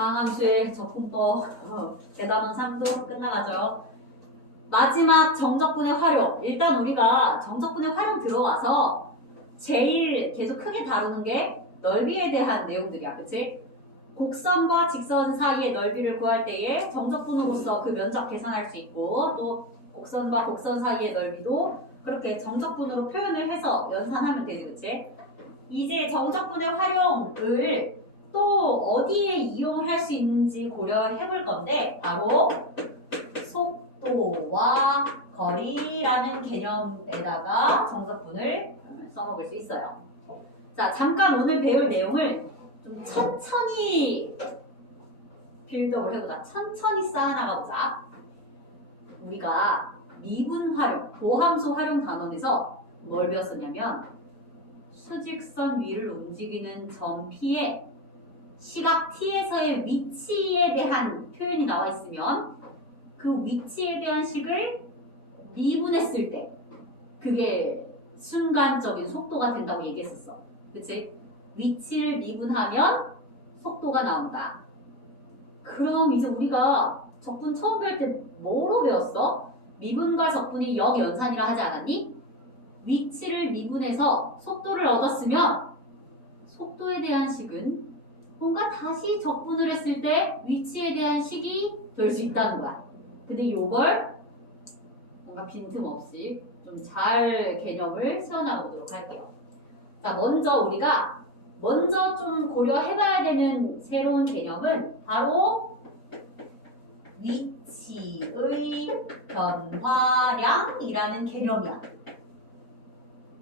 다항함수의 적분법 대단원 3도 끝나가죠. 마지막 정적분의 활용. 일단 우리가 정적분의 활용 들어와서 제일 계속 크게 다루는 게 넓이에 대한 내용들이야. 그치? 곡선과 직선 사이의 넓이를 구할 때에 정적분으로서 그 면적 계산할 수 있고, 또 곡선과 곡선 사이의 넓이도 그렇게 정적분으로 표현을 해서 연산하면 되지. 그치? 이제 정적분의 활용을 또 어디에 이용할 수 있는지 고려해 볼 건데, 바로 속도와 거리라는 개념에다가 정적분을 써먹을 수 있어요. 자, 잠깐 오늘 배울 내용을 좀 천천히 빌드업을 해보자. 천천히 쌓아나가보자. 우리가 미분 활용, 도함수 활용 단원에서 뭘 배웠었냐면, 수직선 위를 움직이는 점 P에 시각 T에서의 위치에 대한 표현이 나와 있으면 그 위치에 대한 식을 미분했을 때 그게 순간적인 속도가 된다고 얘기했었어. 그치? 위치를 미분하면 속도가 나온다. 그럼 이제 우리가 적분 처음 배울 때 뭐로 배웠어? 미분과 적분이 역연산이라 하지 않았니? 위치를 미분해서 속도를 얻었으면 속도에 대한 식은 뭔가 다시 적분을 했을 때 위치에 대한 식이 될 수 있다는 거야. 근데 이걸 뭔가 빈틈없이 좀 잘 개념을 세워나가보도록 할게요. 자, 우리가 먼저 좀 고려해봐야 되는 새로운 개념은 바로 위치의 변화량이라는 개념이야.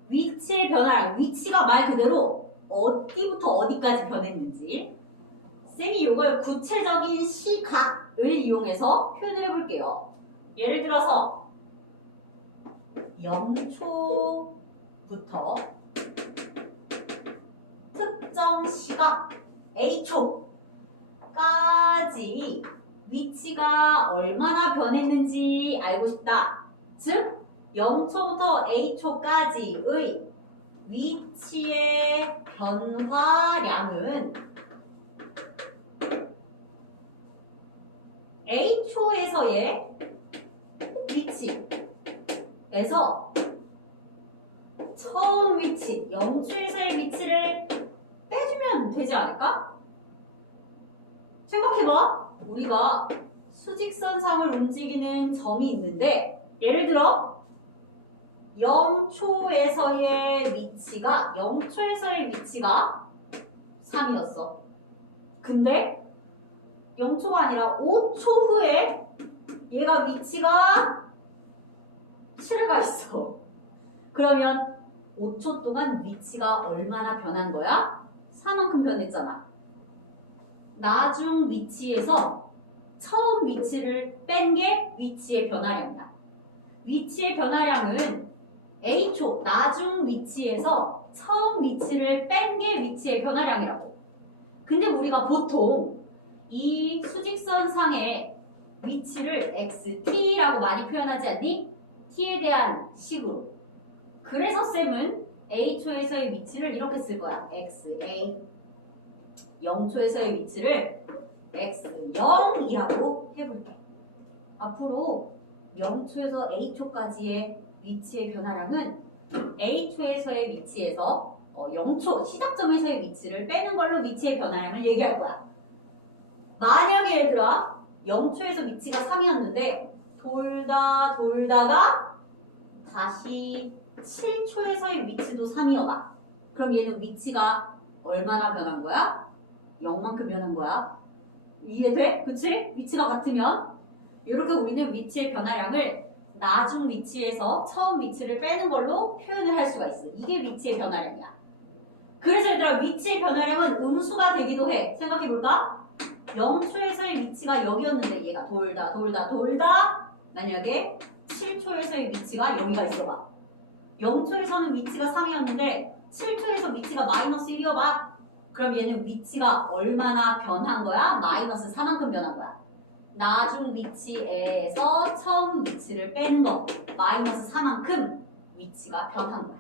위치의 변화량, 위치가 말 그대로 어디부터 어디까지 변했는지 쌤이 이걸 구체적인 시각을 이용해서 표현을 해볼게요. 예를 들어서 0초부터 특정 시각 A초까지 위치가 얼마나 변했는지 알고 싶다. 즉 0초부터 A초까지의 위치의 변화량은 A초에서의 위치에서 처음 위치, 0초에서의 위치를 빼주면 되지 않을까? 생각해봐. 우리가 수직선상을 움직이는 점이 있는데, 예를 들어 0초에서의 위치가 3이었어. 근데 0초가 아니라 5초 후에 얘가 위치가 7에 가 있어. 그러면 5초 동안 위치가 얼마나 변한 거야? 4만큼 변했잖아. 나중 위치에서 처음 위치를 뺀 게 위치의 변화량이야. 위치의 변화량은 A초, 나중 위치에서 처음 위치를 뺀 게 위치의 변화량이라고. 근데 우리가 보통 이 수직선상의 위치를 XT라고 많이 표현하지 않니? T에 대한 식으로. 그래서 쌤은 A초에서의 위치를 이렇게 쓸 거야. XA. 0초에서의 위치를 X0이라고 해볼게. 앞으로 0초에서 A초까지의 위치의 변화량은 A초에서의 위치에서 0초 시작점에서의 위치를 빼는 걸로 위치의 변화량을 얘기할 거야. 만약에 얘들아 0초에서 위치가 3이었는데 돌다가 다시 7초에서의 위치도 3이어봐. 그럼 얘는 위치가 얼마나 변한 거야? 0만큼 변한 거야. 이해돼? 그치? 위치가 같으면 이렇게 우리는 위치의 변화량을 나중 위치에서 처음 위치를 빼는 걸로 표현을 할 수가 있어. 이게 위치의 변화량이야. 그래서 얘들아 위치의 변화량은 음수가 되기도 해. 생각해볼까? 0초에서의 위치가 여기였는데 얘가 돌다 만약에 7초에서의 위치가 여기가 있어봐. 0초에서는 위치가 3이었는데 7초에서 위치가 마이너스 1이어봐. 그럼 얘는 위치가 얼마나 변한 거야? 마이너스 4만큼 변한 거야. 나중 위치에서 처음 위치를 뺀 거 마이너스 4만큼 위치가 변한 거야.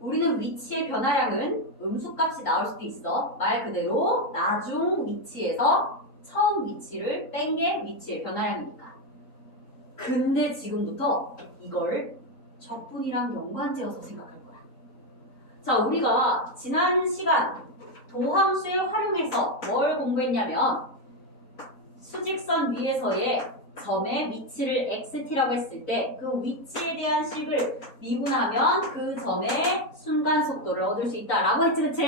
우리는 위치의 변화량은 음수값이 나올 수도 있어. 말 그대로 나중 위치에서 처음 위치를 뺀 게 위치의 변화량이니까. 근데 지금부터 이걸 적분이랑 연관지어서 생각할 거야. 자, 우리가 지난 시간 도함수의 활용에서 뭘 공부했냐면 수직선 위에서의 점의 위치를 xt라고 했을 때 그 위치에 대한 식을 미분하면 그 점의 순간 속도를 얻을 수 있다라고 했지, 그치?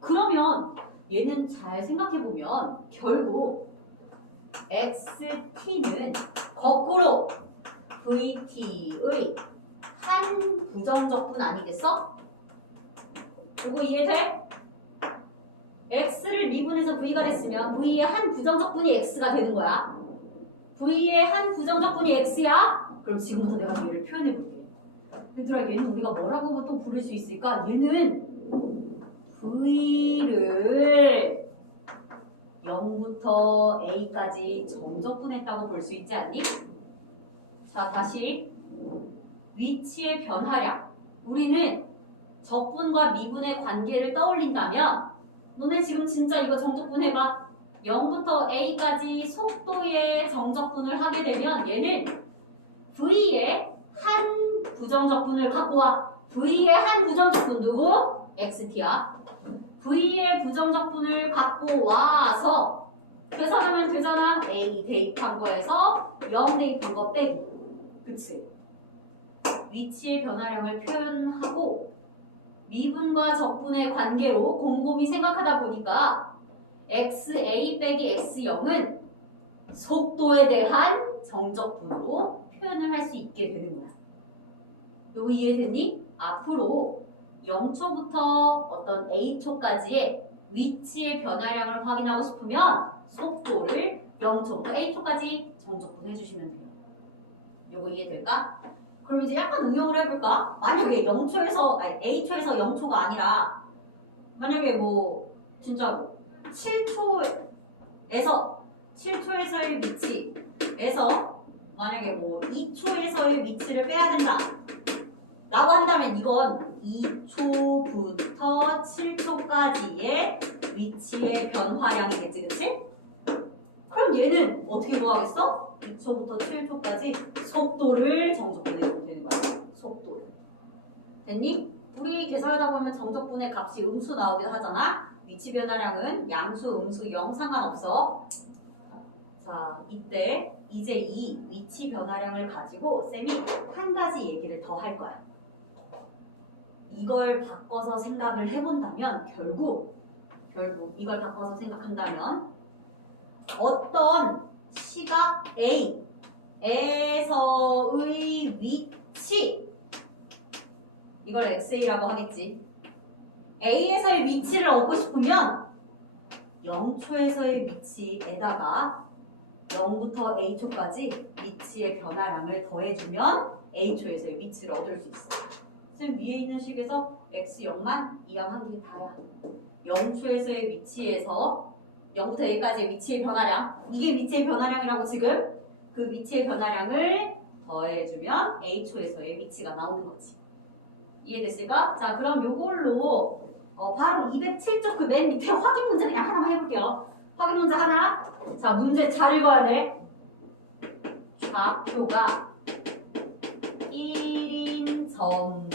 그러면 얘는 잘 생각해보면 결국 xt는 거꾸로 vt의 한 부정적분 아니겠어? 이거 이해돼? x를 미분해서 v가 됐으면 v의 한 부정적분이 x가 되는 거야. v의 한 부정적분이 x야? 그럼 지금부터 내가 얘를 표현해볼게. 얘들아, 얘는 우리가 뭐라고 또 부를 수 있을까? 얘는 v를 0부터 a까지 정적분했다고 볼 수 있지 않니? 자, 다시 위치의 변화량. 우리는 적분과 미분의 관계를 떠올린다면 너네 지금 진짜 이거 정적분 해봐. 0부터 a까지 속도의 정적분을 하게 되면 얘는 v의 한 부정적분을 갖고 와. v의 한 부정적분 누구? xt야. v의 부정적분을 갖고 와서 계산하면 되잖아. a 대입한 거에서 0 대입한 거 빼기. 그치? 위치의 변화량을 표현하고 미분과 적분의 관계로 곰곰이 생각하다 보니까 xa 빼기 x0은 속도에 대한 정적분으로 표현을 할 수 있게 되는 거야. 요 이해됐니? 앞으로 0초부터 어떤 a초까지의 위치의 변화량을 확인하고 싶으면 속도를 0초부터 a초까지 정적분 해주시면 돼요. 요거 이해될까? 그럼 이제 약간 응용을 해볼까? 만약에 0초에서, 아니 a초에서 0초가 아니라 만약에 뭐 진짜로 7초에서의 위치에서 만약에 뭐 2초에서의 위치를 빼야 된다 라고 한다면 이건 2초부터 7초까지의 위치의 변화량이겠지, 그치? 그럼 얘는 어떻게 구하겠어? 2초부터 7초까지 속도를 정적분해주면 되는 거야. 속도를. 됐니? 우리 계산하다 보면 정적분의 값이 음수 나오기도 하잖아. 위치 변화량은 양수, 음수, 0 상관없어. 자, 이때 이제 이 위치 변화량을 가지고 쌤이 한 가지 얘기를 더 할 거야. 이걸 바꿔서 생각을 해본다면 결국 이걸 바꿔서 생각한다면 어떤 시각 A에서의 위치 이걸 XA라고 하겠지. A에서의 위치를 얻고 싶으면 0초에서의 위치에다가 0부터 A초까지 위치의 변화량을 더해주면 A초에서의 위치를 얻을 수 있어. 쌤 위에 있는 식에서 X0만 이항한 게 다야. 0초에서의 위치에서 0부터 A까지의 위치의 변화량, 이게 위치의 변화량이라고 지금. 그 위치의 변화량을 더해주면 A초에서의 위치가 나오는 거지. 이해됐을까? 자, 그럼 요걸로 바로 207쪽 그 맨 밑에 확인 문제 그냥 하나만 해볼게요. 확인 문제 하나. 자, 문제 잘 읽어야 돼. 좌표가 1인 점을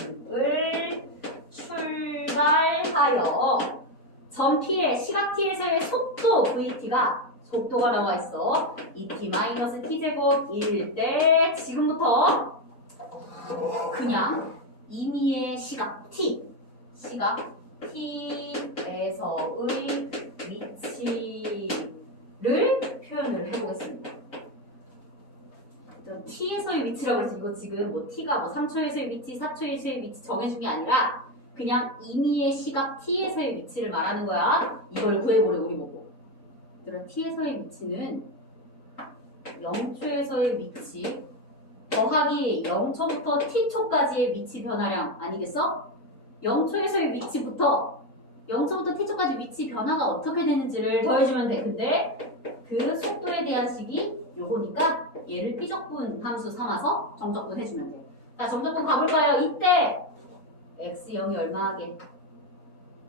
출발하여 점 P의 시각 T에서의 속도 VT가 속도가 나와 있어. 2t-t제곱일 때 지금부터 그냥 임의의 시각 T, 시각 T에서의 위치를 표현을 해보겠습니다. T에서의 위치라고 해서 이거 지금 뭐 T가 뭐 3초에서의 위치, 4초에서의 위치 정해준 게 아니라 그냥 임의의 시각 T에서의 위치를 말하는 거야. 이걸 구해보래 우리 보고. 그럼 T에서의 위치는 0초에서의 위치 더하기 0초부터 T초까지의 위치 변화량 아니겠어? 0초에서의 위치부터 0초부터 T초까지 위치 변화가 어떻게 되는지를 더해주면 돼. 근데 그 속도에 대한 식이 요거니까 얘를 P적분 함수 삼아서 정적분 해주면 돼. 자, 정적분 가볼까요? 이때 X0이 얼마 하게?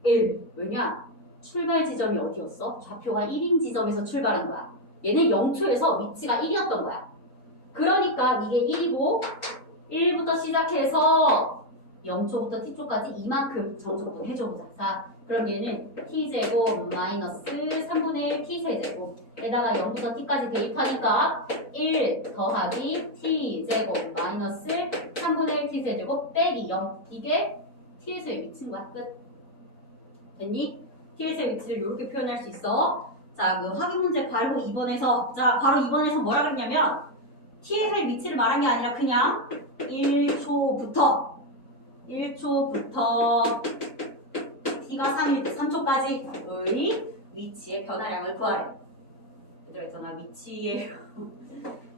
1. 왜냐? 출발 지점이 어디였어? 좌표가 1인 지점에서 출발한 거야. 얘는 0초에서 위치가 1이었던 거야. 그러니까 이게 1이고 1부터 시작해서 0초부터 t초까지 이만큼 정적분 해줘보자. 자, 그럼 얘는 t제곱 마이너스 3분의 1 t세제곱에다가 0부터 t까지 대입하니까 1 더하기 t제곱 마이너스 3분의 1 t세제곱 빼기 0. 이게 t에서의 위치인 거야. 끝. 됐니? t에서의 위치를 이렇게 표현할 수 있어. 자, 그 확인 문제 바로 2번에서 바로 2번에서 뭐라 그랬냐면 t에서의 위치를 말한 게 아니라 그냥 1초부터 t가 3초까지의 위치의 변화량을 구하래. 얘들아 있잖아.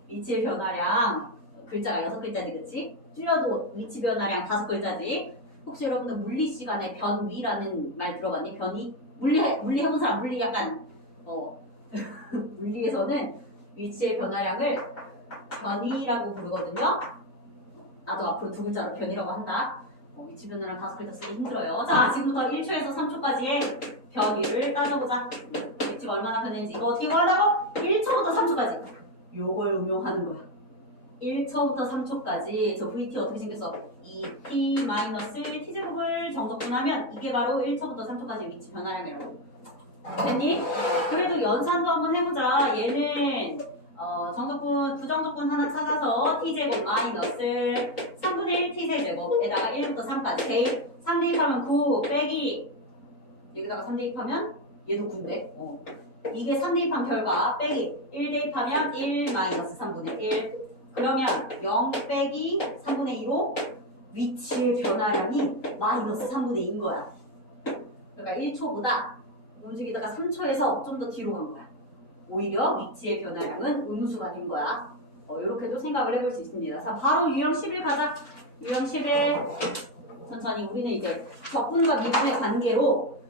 위치의 변화량 글자가 6글자지 그치? 줄여도 위치 변화량 5글자지. 혹시 여러분들 물리 시간에 변위라는 말 들어봤니? 변위? 물리 해본 사람 물리 약간 물리에서는 위치의 변화량을 변위라고 부르거든요. 나도 앞으로 2글자로 변이라고 한다. 위치 변화량 5글자 쓰기 힘들어요. 자, 지금부터 1초에서 3초까지의 변위를 따져보자. 위치가 얼마나 변했는지. 이거 어떻게 구한다고? 1초부터 3초까지. 요걸 응용하는 거야. 1초부터 3초까지 저 VT 어떻게 생겼어? 2t-t제곱을 정적분하면 이게 바로 1초부터 3초까지 위치 변화량이라고. 됐니? 그래도 연산도 한번 해보자. 얘는 정적분, 부정적분 하나 찾아서 t제곱 마이너스 3분의 1 t세제곱에다가 1부터 3까지 대입 3 대입하면 9 빼기 여기다가 3 대입하면 얘도 9인데 이게 3 대입한 결과 빼기 1 대입하면 1 마이너스 3분의 1 그러면 0 빼기 3분의 2로 위치의 변화량이 마이너스 3분의 2인 거야. 그러니까 1초보다 움직이다가 3초에서 좀 더 뒤로 간 거야. 오히려 위치의 변화량은 음수가 된 거야. 이렇게도 생각을 해볼 수 있습니다. 자, 바로 유형 11 가자. 유형 11 천천히 우리는 이제 적분과 미분의 관계로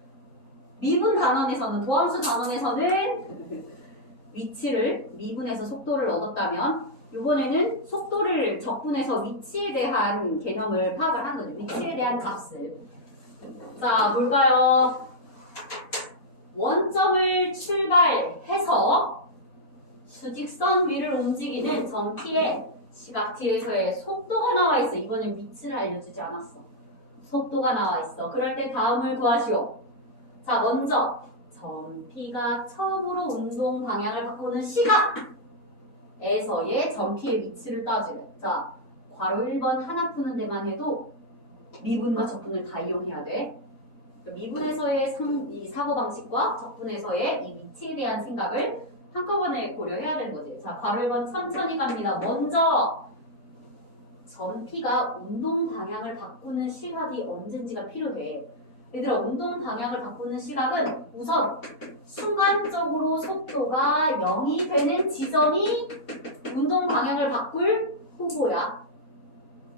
미분 단원에서는 도함수 단원에서는 위치를 미분해서 속도를 얻었다면 이번에는 속도를 적분해서 위치에 대한 개념을 파악을 하는 거죠. 위치에 대한 값을. 자, 뭘까요? 원점을 출발해서 수직선 위를 움직이는 점 T에 시각 T에서의 속도가 나와 있어. 이번엔 위치를 알려주지 않았어. 속도가 나와 있어. 그럴 때 다음을 구하시오. 자, 먼저 점 P가 처음으로 운동 방향을 바꾸는 시각에서의 점 P의 위치를 따지래. 자, 괄호 1번 하나 푸는 데만 해도 미분과 적분을 다 이용해야 돼. 미분에서의 이 사고방식과 적분에서의 이 위치에 대한 생각을 한꺼번에 고려해야 되는 거지. 자, 괄호 1번 천천히 갑니다. 먼저 점 P가 운동 방향을 바꾸는 시각이 언젠지가 필요해. 얘들아, 운동 방향을 바꾸는 시각은 우선 순간적으로 속도가 0이 되는 지점이 운동 방향을 바꿀 후보야.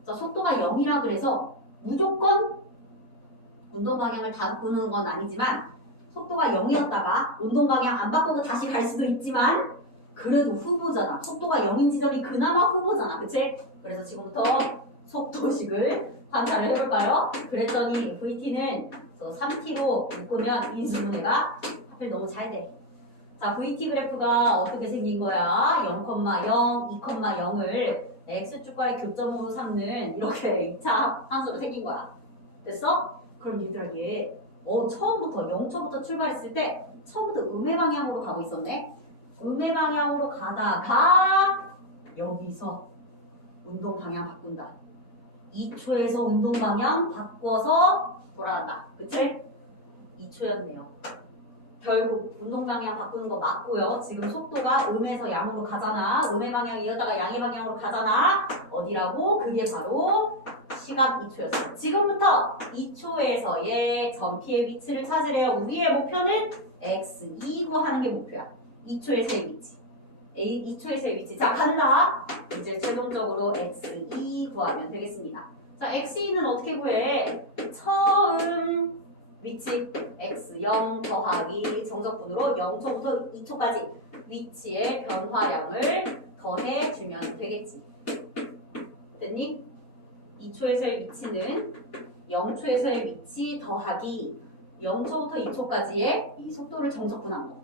자, 속도가 0이라 그래서 무조건 운동 방향을 다 바꾸는 건 아니지만 속도가 0이었다가 운동 방향 안 바꾸고 다시 갈 수도 있지만 그래도 후보잖아. 속도가 0인 지점이 그나마 후보잖아. 그치? 그래서 지금부터 속도식을 관찰을 해볼까요? 그랬더니 VT는 3T로 묶으면 인수분해가 하필 너무 잘 돼. 자, VT 그래프가 어떻게 생긴 거야? 0,0, 2,0을 X축과의 교점으로 삼는 이렇게 2차 함수로 생긴 거야. 됐어? 그럼 얘들아 얘 처음부터 0초부터 출발했을 때 처음부터 음의 방향으로 가고 있었네. 음의 방향으로 가다가 여기서 운동 방향 바꾼다. 2초에서 운동 방향 바꿔서 돌아간다. 그치? 2초였네요. 결국 운동 방향 바꾸는 거 맞고요. 지금 속도가 음에서 양으로 가잖아. 음의 방향 이어다가 양의 방향으로 가잖아. 어디라고? 그게 바로 시각 2초였어요. 지금부터 2초에서의 점 P의 위치를 찾으래요. 우리의 목표는 X2 구하는 게 목표야. 2초에서의 위치. 2초에서의 위치. 자, 간다. 이제 최종적으로 X2 구하면 되겠습니다. 자, X2는 어떻게 구해? 처음 위치 X0 더하기 정적분으로 0초부터 2초까지 위치의 변화량을 더해주면 되겠지. 됐니? 2초에서의 위치는 0초에서의 위치 더하기 0초부터 2초까지의 이 속도를 정적분한 거.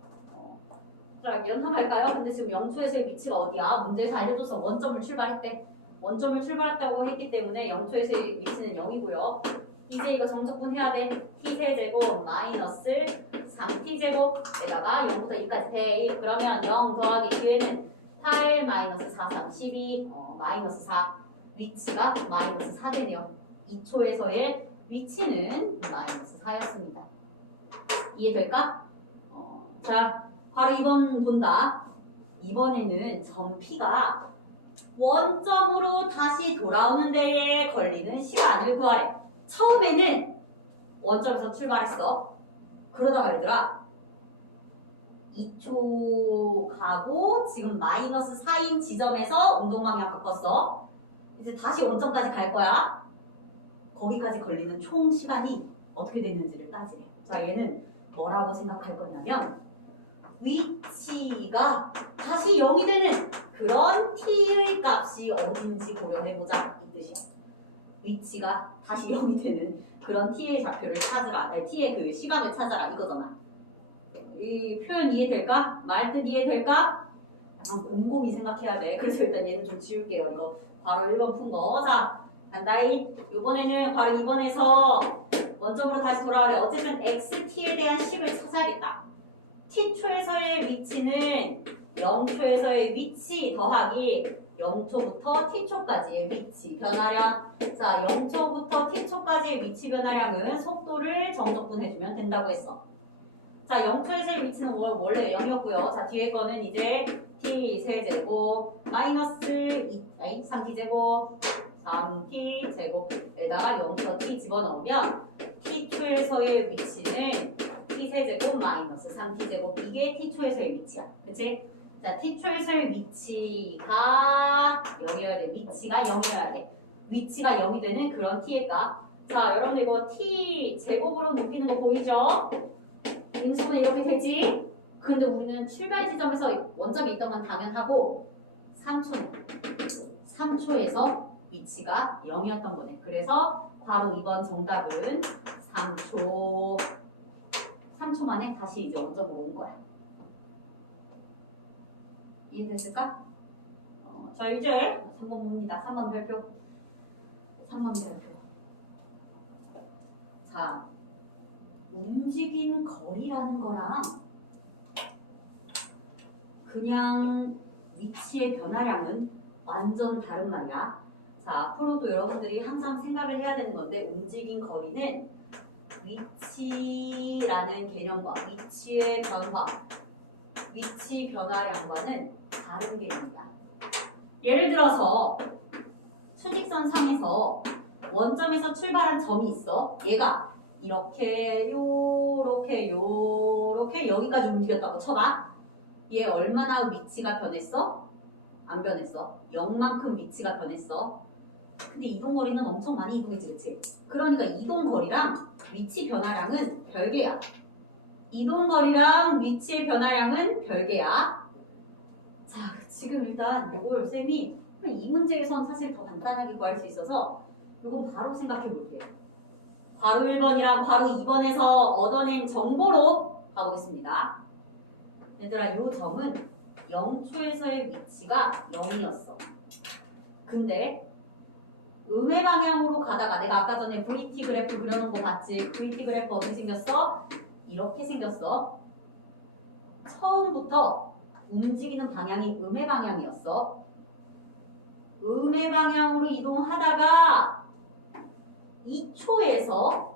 자, 연습할까요? 근데 지금 0초에서의 위치가 어디야? 문제에서 알려줘서 원점을 출발했대. 원점을 출발했다고 했기 때문에 0초에서의 위치는 0이고요. 이제 이거 정적분해야 돼. t세제곱 마이너스 3t제곱에다가 0부터 2까지 대1. 그러면 0 더하기 뒤에는 8 마이너스 4, 3, 12 마이너스 4. 위치가 마이너스 4 되네요. 2초에서의 위치는 마이너스 4였습니다. 이해될까? 자, 바로 2번 본다. 이번에는 점 P가 원점으로 다시 돌아오는 데에 걸리는 시간을 구하래. 처음에는 원점에서 출발했어. 그러다가 얘들아 2초 가고 지금 마이너스 4인 지점에서 운동방향 바꿨어. 이제 다시 원점까지 갈 거야. 거기까지 걸리는 총 시간이 어떻게 됐는지를 따지래. 자, 얘는 뭐라고 생각할 거냐면 위치가 다시 0이 되는 그런 t의 값이 어딘지 고려해보자 이 뜻이야. 위치가 다시 0이 되는 그런 t의 좌표를 찾으라. 아니, t의 그 시간을 찾아라 이거잖아. 이 표현 이해될까? 말뜻 이해될까? 약간 곰곰이 생각해야 돼. 그래서 일단 얘는 좀 지울게요. 이거 바로 1번 푼 거. 자, 간다이. 이번에는 바로 2번에서 원점으로 다시 돌아오래. 어쨌든 xt에 대한 식을 찾아야겠다. t초에서의 위치는 0초에서의 위치 더하기 0초부터 t초까지의 위치 변화량. 자, 0초부터 t초까지의 위치 변화량은 속도를 정적분해주면 된다고 했어. 자, 0초에서의 위치는 원래 0이었고요. 자, 뒤에 거는 이제 t 세제곱 마이너스 3t제곱 3t제곱에다가 0부터 t 집어넣으면 t초에서의 위치는 t세제곱 마이너스 3t제곱. 이게 t초에서의 위치야. 그치? 자, t초에서의 위치가 0이어야 돼. 위치가 0이어야 돼. 위치가 0이 되는 그런 t의 값. 자, 여러분들 이거 t제곱으로 묶이는 거 보이죠? 인수분해 이렇게 되지? 근데 우리는 출발 지점에서 원점이 있던 건 당연하고 3초에서 위치가 0이었던 거네. 그래서 바로 이번 정답은 3초 만에 다시 이제 원점으로 온 거야. 이해됐을까? 자, 이제 3번 봅니다. 3번 별표. 3번 별표. 자, 움직인 거리라는 거랑 그냥 위치의 변화량은 완전 다른 말이야. 자, 앞으로도 여러분들이 항상 생각을 해야 되는 건데 움직인 거리는 위치라는 개념과 위치의 변화, 위치 변화량과는 다른 개념이야. 예를 들어서 수직선 상에서 원점에서 출발한 점이 있어. 얘가 이렇게 요렇게 여기까지 움직였다고 쳐봐. 얘 얼마나 위치가 변했어? 안 변했어. 0만큼 위치가 변했어. 근데 이동거리는 엄청 많이 이동했지, 그치? 그러니까 이동거리랑 위치 변화량은 별개야. 이동거리랑 위치의 변화량은 별개야. 자, 지금 일단 이걸 쌤이 이 문제에선 사실 더 간단하게 구할 수 있어서 이건 바로 생각해 볼게요. 바로 1번이랑 바로 2번에서 얻어낸 정보로 가보겠습니다. 얘들아, 이 점은 0초에서의 위치가 0이었어. 근데 음의 방향으로 가다가 내가 아까 전에 VT 그래프 그려놓은 거 봤지? VT 그래프 어떻게 생겼어? 이렇게 생겼어. 처음부터 움직이는 방향이 음의 방향이었어. 음의 방향으로 이동하다가 2초에서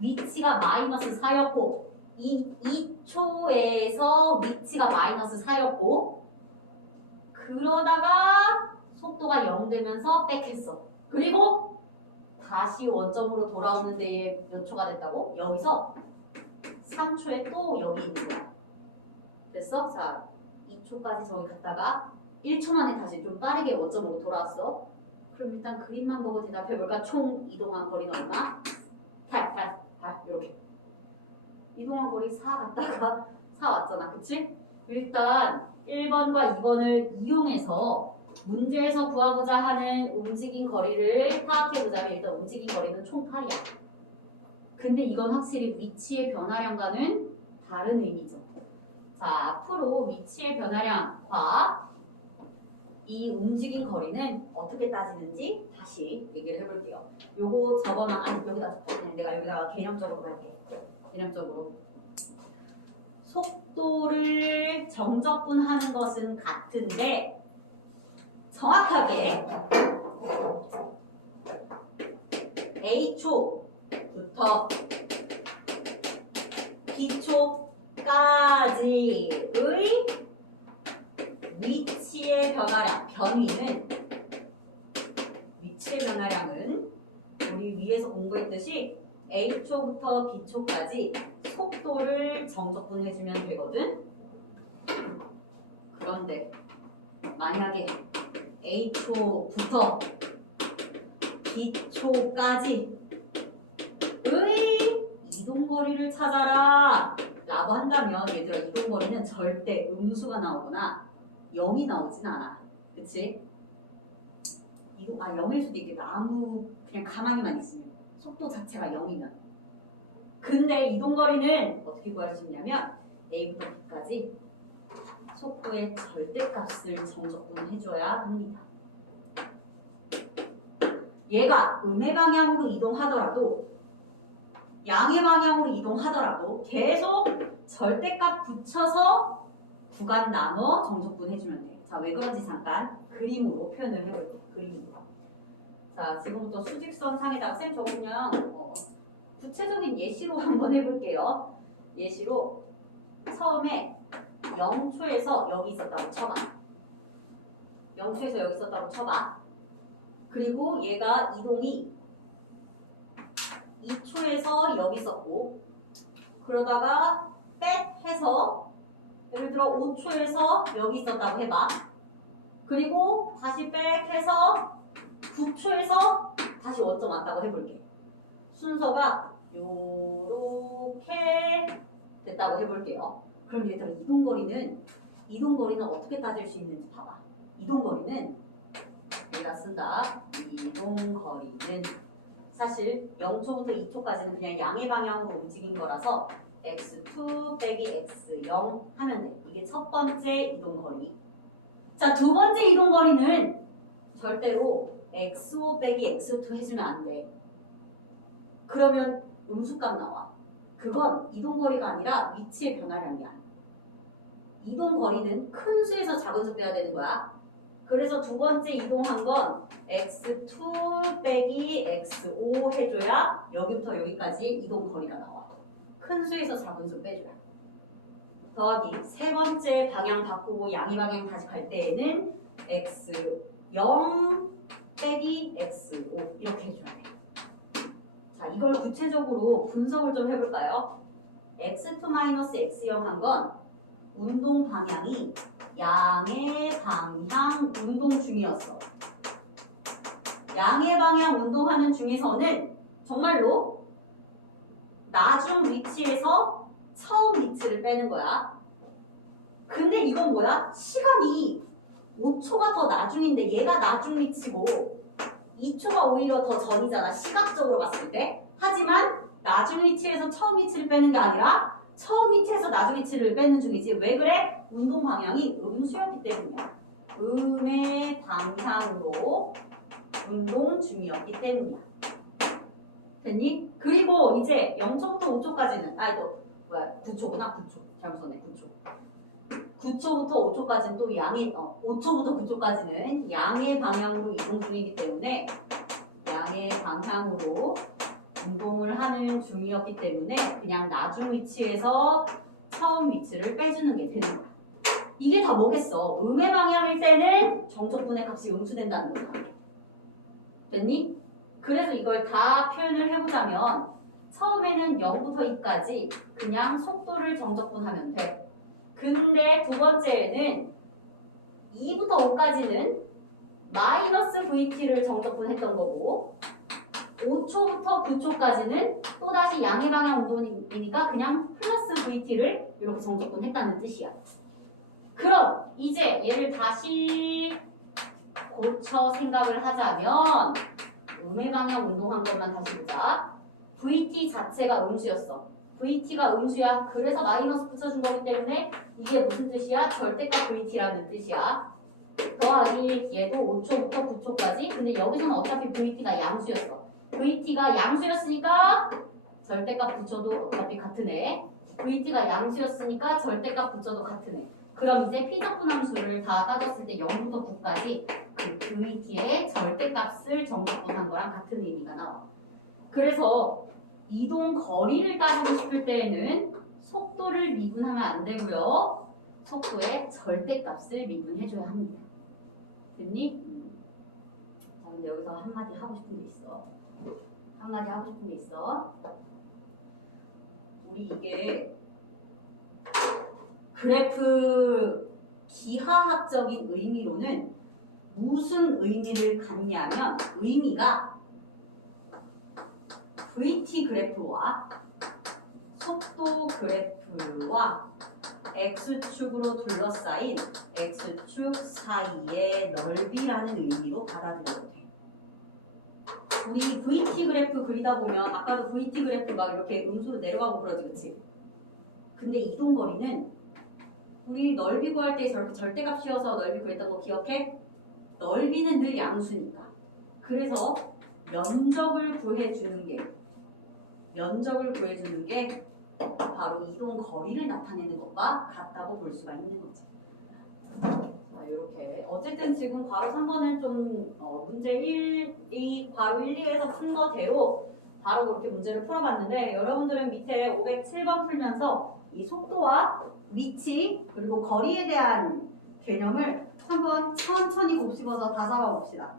위치가 마이너스 4였고 2초에서 위치가 마이너스 4였고 그러다가 속도가 0 되면서 백했어. 그리고 다시 원점으로 돌아오는 데에 몇 초가 됐다고? 여기서 3초에 또 여기 있는 거야. 됐어? 자, 2초까지 저기 갔다가 1초 만에 다시 좀 빠르게 원점으로 돌아왔어. 그럼 일단 그림만 보고 대답해볼까? 총 이동한 거리는 얼마? 8 이렇게. 이동한 거리 4 갔다가 4 왔잖아. 그치? 일단 1번과 2번을 이용해서 문제에서 구하고자 하는 움직인 거리를 파악해보자면 일단 움직인 거리는 총 8이야. 근데 이건 확실히 위치의 변화량과는 다른 의미죠. 자, 앞으로 위치의 변화량과 이 움직인 거리는 어떻게 따지는지 다시 얘기를 해볼게요. 요거 적어놔. 아니, 여기다 적어. 그냥 내가 여기다가 개념적으로 할게. 개념적으로. 속도를 정적분하는 것은 같은데 정확하게 A초부터 B초까지의 위치의 변화량, 위치의 변화량은 우리 위에서 공부했듯이 A초부터 B초까지 속도를 정적분해주면 되거든. 그런데 만약에 A초부터 B초까지의 이동거리를 찾아라 라고 한다면 얘들아, 이동거리는 절대 음수가 나오거나 0이 나오진 않아. 그치? 0일 수도 있겠다. 아무 그냥 가만히만 있으면 속도 자체가 0이면. 근데 이동거리는 어떻게 구할 수 있냐면 A부터 B까지 속도의 절대값을 정적분해줘야 합니다. 얘가 음의 방향으로 이동하더라도 양의 방향으로 이동하더라도 계속 절대값 붙여서 구간 나눠 정적분해주면 돼. 자, 왜 그런지 잠깐 그림으로 표현을 해볼게요. 그림으로. 자, 지금부터 수직선 상에다가 쌤 저거 그냥 구체적인 예시로 한번 해볼게요. 예시로 처음에 0초에서 여기 있었다고 쳐봐. 0초에서 여기 있었다고 쳐봐. 그리고 얘가 이동이 2초에서 여기 있었고, 그러다가 백 해서 예를 들어 5초에서 여기 있었다고 해봐. 그리고 다시 백 해서 9초에서 다시 원점 왔다고 해볼게. 순서가 요렇게 됐다고 해볼게요. 그럼 얘들아, 이동거리는 어떻게 따질 수 있는지 봐봐. 이동거리는 내가 쓴다. 이동거리는 사실 0초부터 2초까지는 그냥 양의 방향으로 움직인 거라서 x2 빼기 x0 하면 돼. 이게 첫 번째 이동거리. 자, 두 번째 이동거리는 절대로 x5 빼기 x2 해주면 안 돼. 그러면 음수값 나와. 그건 이동거리가 아니라 위치의 변화량이야. 이동거리는 큰 수에서 작은 수 빼야 되는 거야. 그래서 두 번째 이동한 건 x2 빼기 x5 해줘야 여기부터 여기까지 이동거리가 나와. 큰 수에서 작은 수 빼줘야. 더하기 세 번째 방향 바꾸고 양의 방향 다시 갈 때에는 x0 빼기 x5 이렇게 해줘야 돼. 자, 이걸 구체적으로 분석을 좀 해볼까요? x2-x0 한 건 운동 방향이 양의 방향 운동 중이었어. 양의 방향 운동하는 중에서는 정말로 나중 위치에서 처음 위치를 빼는 거야. 근데 이건 뭐야? 시간이 5초가 더 나중인데 얘가 나중 위치고 2초가 오히려 더 전이잖아. 시각적으로 봤을 때. 하지만 나중 위치에서 처음 위치를 빼는 게 아니라 처음 위치에서 나중 위치를 빼는 중이지. 왜 그래? 운동 방향이 음수였기 때문이야. 음의 방향으로 운동 중이었기 때문이야. 됐니? 그리고 이제 0초부터 5초까지는 이거 뭐야? 9초구나. 9초. 잘못 썼네. 9초. 9초부터 5초까지는 또 5초부터 9초까지는 양의 방향으로 이동 중이기 때문에 양의 방향으로 운동을 하는 중이었기 때문에 그냥 나중 위치에서 처음 위치를 빼주는 게 되는 거야. 이게 다 뭐겠어? 음의 방향일 때는 정적분의 값이 음수된다는 거야. 됐니? 그래서 이걸 다 표현을 해보자면 처음에는 0부터 2까지 그냥 속도를 정적분하면 돼. 근데 두 번째에는 2부터 5까지는 마이너스 VT를 정적분했던 거고 5초부터 9초까지는 또다시 양의 방향 운동이니까 그냥 플러스 VT를 이렇게 정적분했다는 뜻이야. 그럼 이제 얘를 다시 고쳐 생각을 하자면 음의 방향 운동한 것만 다시 보자. VT 자체가 음수였어. VT가 음수야. 그래서 마이너스 붙여준 거기 때문에 이게 무슨 뜻이야? 절대값 VT라는 뜻이야. 더하기 얘도 5초부터 9초까지. 근데 여기서는 어차피 VT가 양수였어. VT가 양수였으니까 절대값 붙여도 어차피 같은 애. VT가 양수였으니까 절대값 붙여도 같은 애. 그럼 이제 피적분함수를 다 따졌을 때 0부터 9까지 그 VT의 절대값을 정적분한 거랑 같은 의미가 나와. 그래서 이동 거리를 따지고 싶을 때에는 속도를 미분하면 안 되고요. 속도의 절대값을 미분해줘야 합니다. 됐니? 자, 근데 여기서 한마디 하고 싶은 게 있어. 한마디 하고 싶은 게 있어. 우리 이게 그래프 기하학적인 의미로는 무슨 의미를 갖냐면 의미가 VT 그래프와 속도 그래프와 X축으로 둘러싸인 X축 사이의 넓이라는 의미로 받아들여도 돼. 우리 VT 그래프 그리다 보면 아까도 VT 그래프가 이렇게 음수로 내려가고 그러지, 그치? 근데 이동거리는 우리 넓이 구할 때 저렇게 절대값 씌워서 넓이 구했던 거 기억해? 넓이는 늘 양수니까. 그래서 면적을 구해주는 게 바로 이동 거리를 나타내는 것과 같다고 볼 수가 있는 거지. 자, 이렇게 어쨌든 지금 괄호 3번은 좀 문제 1, 2, 괄호 1, 2에서 푼 거대로 바로 그렇게 문제를 풀어봤는데 여러분들은 밑에 507번 풀면서 이 속도와 위치 그리고 거리에 대한 개념을 한번 천천히 곱씹어서 다 잡아봅시다.